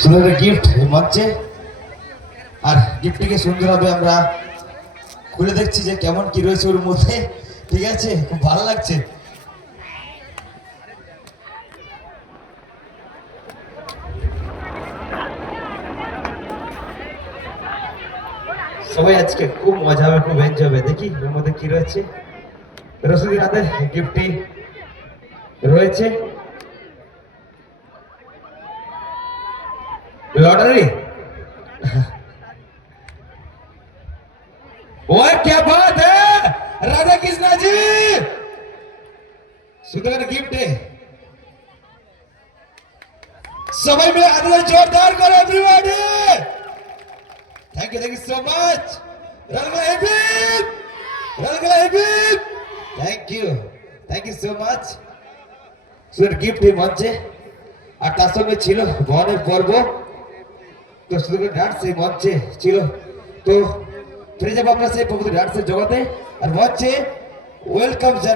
সুন্দর গিফট মঞ্চে। আর গিফটটিকে সুন্দরভাবে আমরা খুলে দেখছি যে কেমন কি রয়েছে ওর মধ্যে। ঠিক আছে, খুব ভালো লাগছে। সবাই আজকে খুব মজা হবে, খুব এনজয় হবে। দেখি ওর মধ্যে কি রয়েছে। রসিদের হাতে গিফটটি রয়েছে लॉटरी। ओए क्या बात है राधा कृष्णा जी, सुंदर गिफ्ट है। सभी में हाथ जोरदार करो everybody. Thank you so much. Thank you so much. सुंदर गिफ्ट है मंचे और তার সঙ্গে ছিল বনের পর্ব। তো শুধু ডান্স এই মঞ্চে ছিল। তো ফিরে যাবো আমরা সেই পবিত্র ডান্সের জগতে। আর মঞ্চে ওয়েলকাম জানা